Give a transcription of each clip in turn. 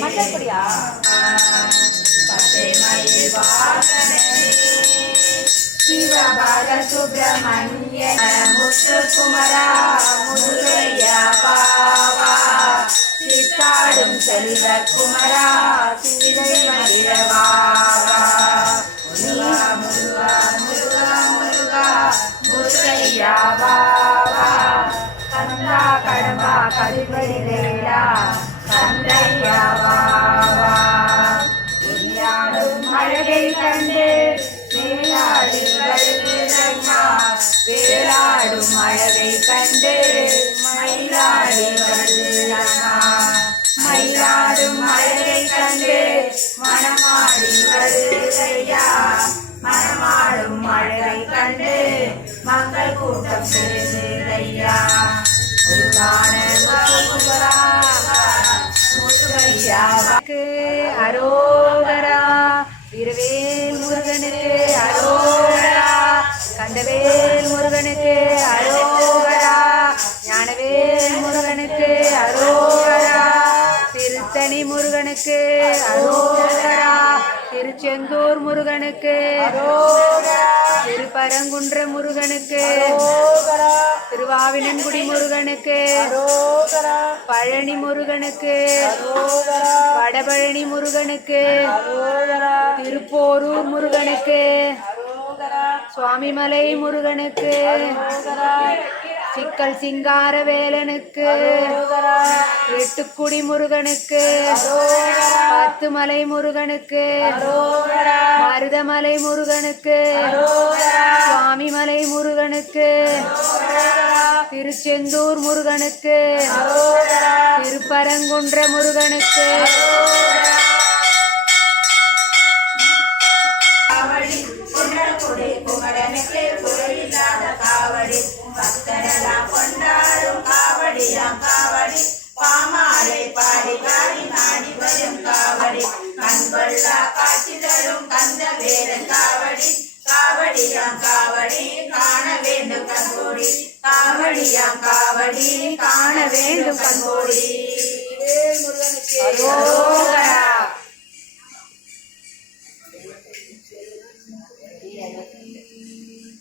மட்டப்படியா சிவபால சுப்பிரமணிய முத்துக்குமரா முருகையா பாவா சித்தாடும் செல்வ குமரா சிறை மகிழவாவா முருகா முருகா முருகா முருகா முருகையா பாவா கந்தா கடம்பா கதிபடி வேடா கந்தையா வாவா விளையாடும் அழகை கண்டு வேளாடி வருகிறம்மா வேளாடும் அழகை கண்டு மயிலாடி வருகிறம்மா மயிலாடும் அழகை கண்டு மனமாடி வருகையா மனமாடும் அழகை கண்டு மக்கள் கூட்டம் பெருகையா அரோகரா வீரவேல் முருகனுக்கு அரோகரா கண்டவேல் முருகனுக்கு அரோகரா ஞானவேல் முருகனுக்கு அரோகரா திருத்தணி முருகனுக்கு அரோகரா திருச்செந்தூர் முருகனுக்கு அரோகரா திருப்பரங்குன்ற முருகனுக்கு திருவாவினன்குடி முருகனுக்கு பழனி முருகனுக்கு வடபழனி முருகனுக்கு திருப்போரூர் முருகனுக்கு சுவாமிமலை முருகனுக்கு சிக்கல் சிங்கார வேலனுக்கு எட்டுக்குடி முருகனுக்கு பத்துமலை முருகனுக்கு மருதமலை முருகனுக்கு சுவாமிமலை முருகனுக்கு திருச்செந்தூர் முருகனுக்கு திருப்பரங்குன்ற முருகனுக்கு கொண்டாடும் காவடியாம் காவடி பாமாலை பாடி பாடி நாடி வரும் காவடி கண்கொள்ளா காட்சி தரும் கந்த வேலன் காவடி காவடியாம் காவடி காண வேண்டும் கண்கோடி காவடியாம் காவடி காண வேண்டும் கண்கோடி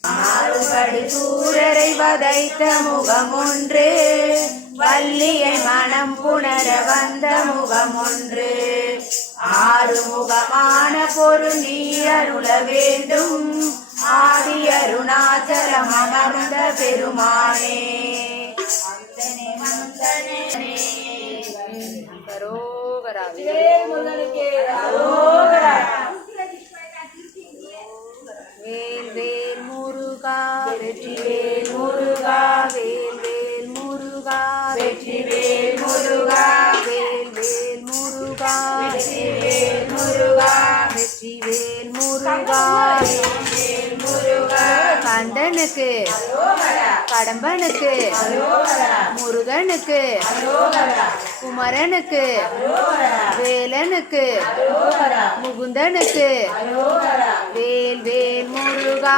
ஆறுபடி சூரரை வதைத்த முகம் ஒன்று வள்ளியை மனம் புணர வந்த முகம் ஒன்று ஆறுமுகமான பொருள் நீ அருள வேண்டும் ஆதி அருணாச்சலம் அமர்ந்த பெருமானே வேல் வேல் முருகா வெற்றி வேல் முருகா வேல் வேல் முருகா வெற்றி வேல் முருகா வேல் வேல் முருகா வெற்றி வேல் முருகா வெற்றி வேல் முருகா வேல் முருகா கந்தனுக்கு கடம்பனுக்கு முருகனுக்கு குமரனுக்கு வேலனுக்கு முகுந்தனுக்கு வேல் வேல் முருகா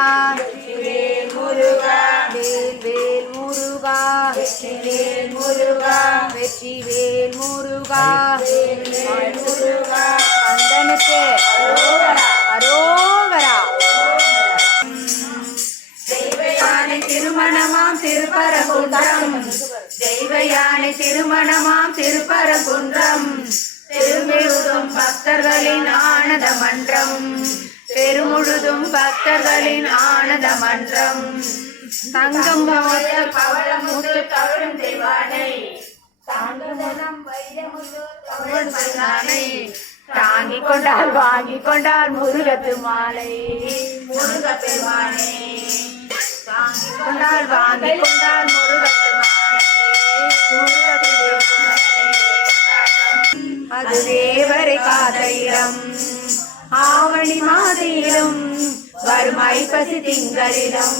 வேல் முருகா வேல் வேல் முருகா வெற்றி வேல் முருகா வெற்றி வேல் முருகா கந்தனுக்கு அரோகரா தெய்வயானை திருமணமாம் திருப்பரங்குன்றம் தெய்வயானை திருமணமாம் திருப்பரங்குன்றம் பெருமுழுதும் பக்தர்களின் ஆனந்த மன்றம் பெருமுழுதும் பக்தர்களின் ஆனந்த மன்றம் தங்கம் முத்து கவரும் தெய்வானை தாங்கிக் கொண்டால் வாங்கிக் கொண்டால் முருகத்து மாலை முருக பெருமானே தாங்கிக் கொண்டால் வாங்கிக் கொண்டால் முருகத்து மாலை முருகத்து அது தேவரை காத்த இடம். ஆவணி மாதத்திலும் வரும் ஐப்பசி திங்களிலும்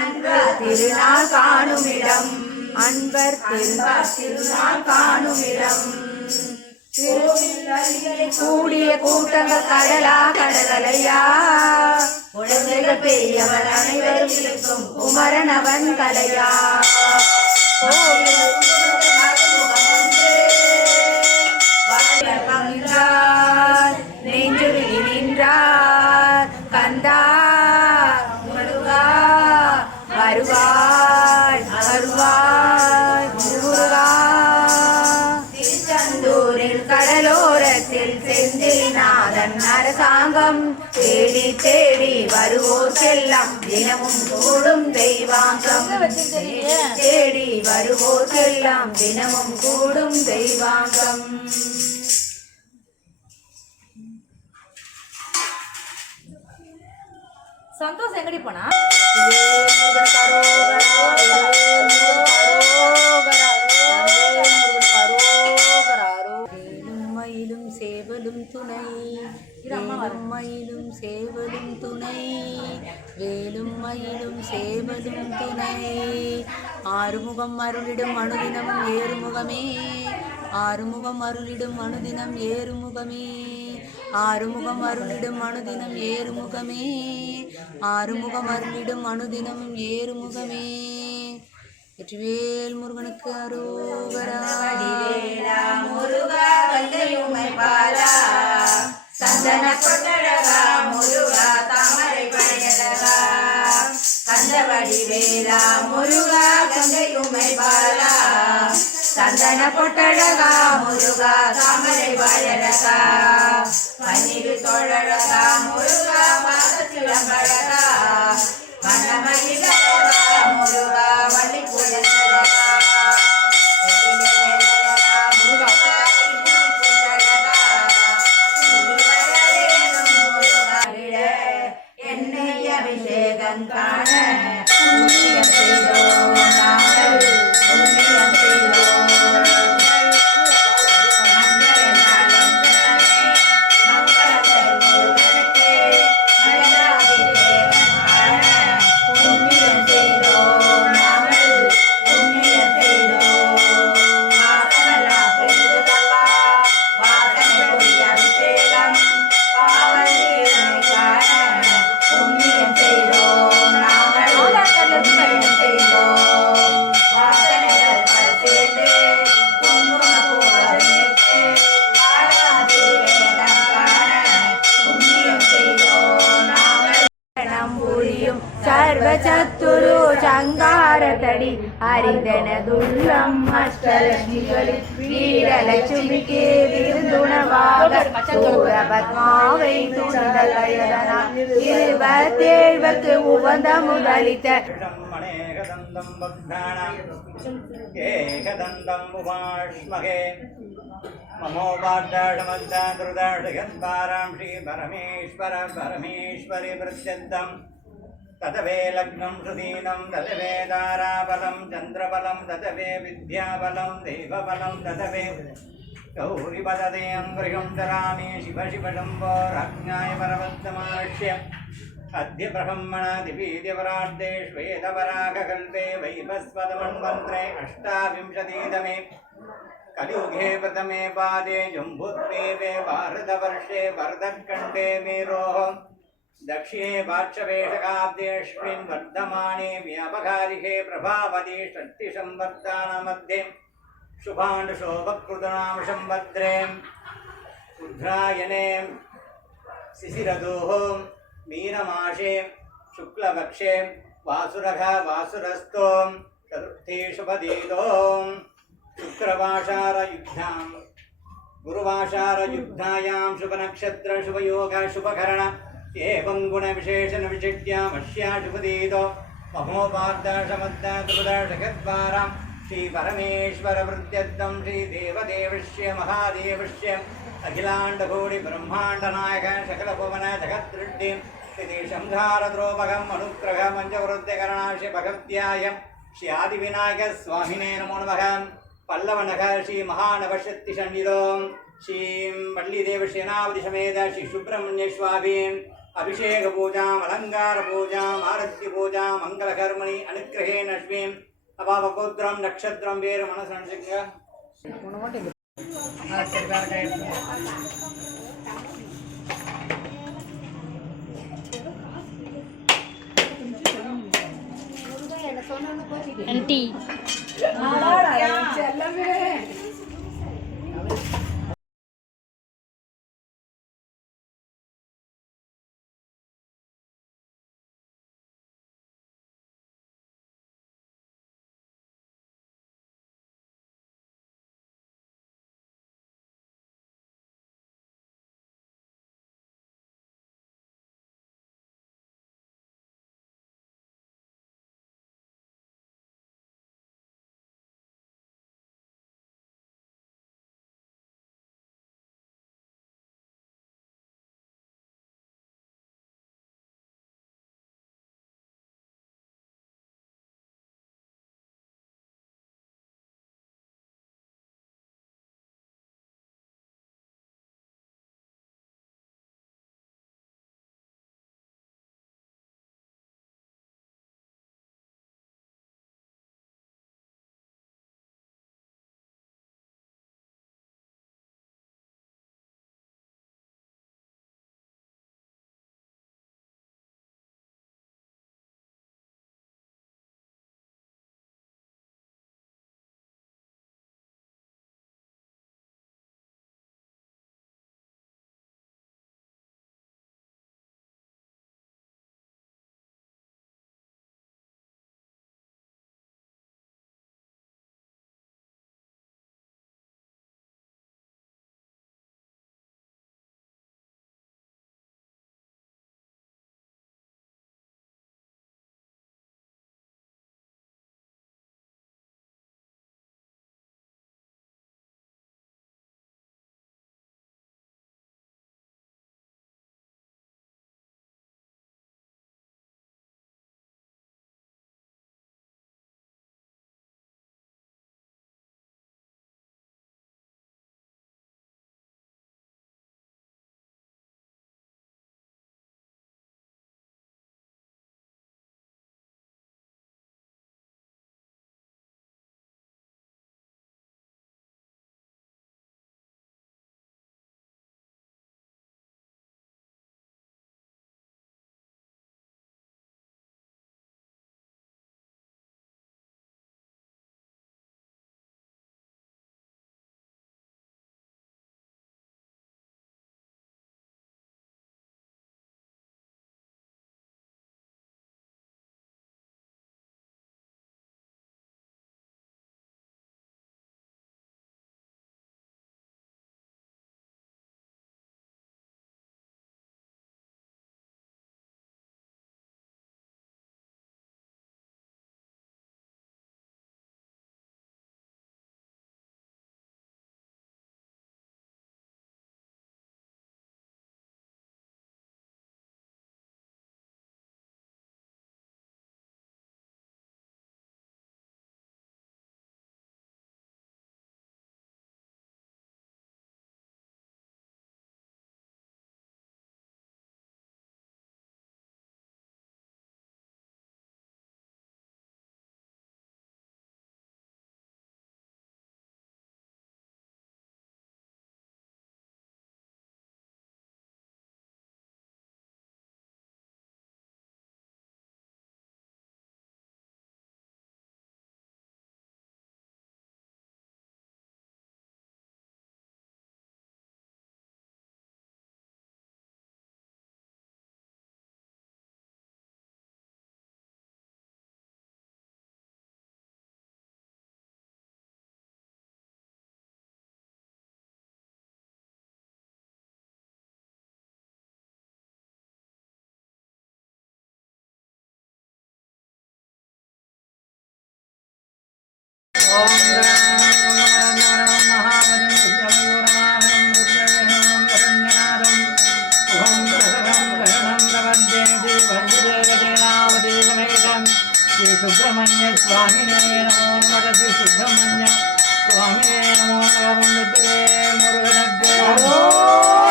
அன்பர் திருநாள் காணும் இடம். அன்பர் திருநாள் காணும் இடம். கூடிய கூட்டங்கள் கடலா கடலையா குழந்தைகள் பெரியவர் அனைவரும் இருக்கும் குமரன் அவன் கலையா. நெஞ்சுருகி நின்றார் கந்தா முருகா வருவாய் வருவாய் முருகா. திருச்செந்தூரில் கடலோரத்தில் செந்தில்நாதன் அரசாங்கம் தேடி தேடி வருவோர்க்கெல்லாம் தினமும் கூடும் தெய்வாங்கம். தேடி வருவோர்க்கெல்லாம் தினமும் கூடும் தெய்வாங்கம். சந்தோஷம் எங்கடி போனா? மயிலும் சேவலும் துணை மயிலும் சேவலும் துணை வேலும் மயிலும் சேவலும் துணை. ஆறுமுகம் அருளிடும் அனுதினமும் ஏறுமுகமே ஆறுமுகம் அருளிடும் அனுதினம் ஏறுமுகமே. ஆறுமுகம் அருளிடும் அனுதினம் ஏறுமுகமே ஆறுமுகம் அருளிடும் அனுதினமும் ஏறுமுகமே. வெற்றிவேல் முருகனுக்கு அரோகரா. முருகா வந்தையுமை பாலா சந்தன கொட்டழகா முருகா தாமரை பழையழகா கந்தவடி வேலா முருகா கந்தையுமை பாலா சந்தன கொட்டழகா முருகா தாமரை பழையழகா பன்னிரு தோழழகா முருகா பாதத்திலம்பழகா மன்னமகிழகா முருகா வள்ளி குழந்தழகா அபிஷேகம் காண புண்ணியம் செய்தோம் நாங்கள் புண்ணியம் செய்தோம். சர்வசத்துரு சங்காரதடி ஹரிதனதுள்ளம் அஷ்டலட்சுமிகளில் வீரலட்சுமிக்கு விருந்துணவாக சூரபத்மாவை துணிதலயதனா 27க்கு உகந்த முதலித்த மமோபார்த்தாஷமந்தாருதாஷகத்பாராம் ஸ்ரீ பரமேஸ்வர பரமேஸ்வரி பிரத்யந்தம் ததவே லக்னம் சுதீனம் ததவே தாராபலம் சந்திரபலம் ததவே வித்யாபலம் தெய்வபலம் ததவே கௌரிபததேயம் கிரகம் தராமி சிவ சிவசம்போ ராஜ்ஞாய பரவத்தமாஷ்ய अद्य ब्रह्मणादिपीद्यवरार्धे श्वेतवरागकल्पे वैवस्वतमन्वन्त्रे अष्टाविंशतितमे कलियुगे प्रथमे पादे जम्बुद्वीपे भारतवर्षे भरतखण्डे मेरोः दक्षिणे वार्षवेषकाब्देऽस्मिन् वर्धमाने व्यापकारिके प्रभावति षष्टिसंवत्सराणामध्ये शुभाण्डशोभकृतनाम संवत्सरे उद्रायणे शिशिरदोः मीनमासे शुक्लपक्षे वासुरः वासुरस्थो चतुर्थी शुभदीतों शुक्रवाशारयुद्धां गुरुवाशारयुद्धायां शुभनक्षत्र शुभयोग शुभकरण एवं गुणविशेषणविशिष्ट्यामस्या शुभदीतो महोपार्दाशमद्दातृपदाशकद्वारां श्रीपरमेश्वरवृद्ध्यर्थं श्रीदेवदेवस्य महादेवस्य अखिलांडकोटि ब्रह्मांडनायक सकलभुवन जगद्दृष्टि इति संहारद्रोपगम् अनुग्रह पंचवृद्धिकरणाशि भगवत्याय श्री आदिविनायक स्वामिने नमो नमः पल्लवनगर श्री महानवशक्ति सन्निधौ श्रीं वल्लीदेवसेनावति समेत श्री सुब्रह्मण्य स्वामीम् अभिषेक पूजाम् अलंकार पूजाम् आरत्य पूजाम् मंगलकर्मणि अनुग्रहेण अश्विम् अपावगोत्रं नक्षत्रं वेर मनसंसिंह आंटी सुब्रह्मण्य स्वामिने नमो नमः। सुब्रह्मण्य சுவாமியே நமோ நாமம் வெற்றிவே முருகனுக்கு அரோகரா.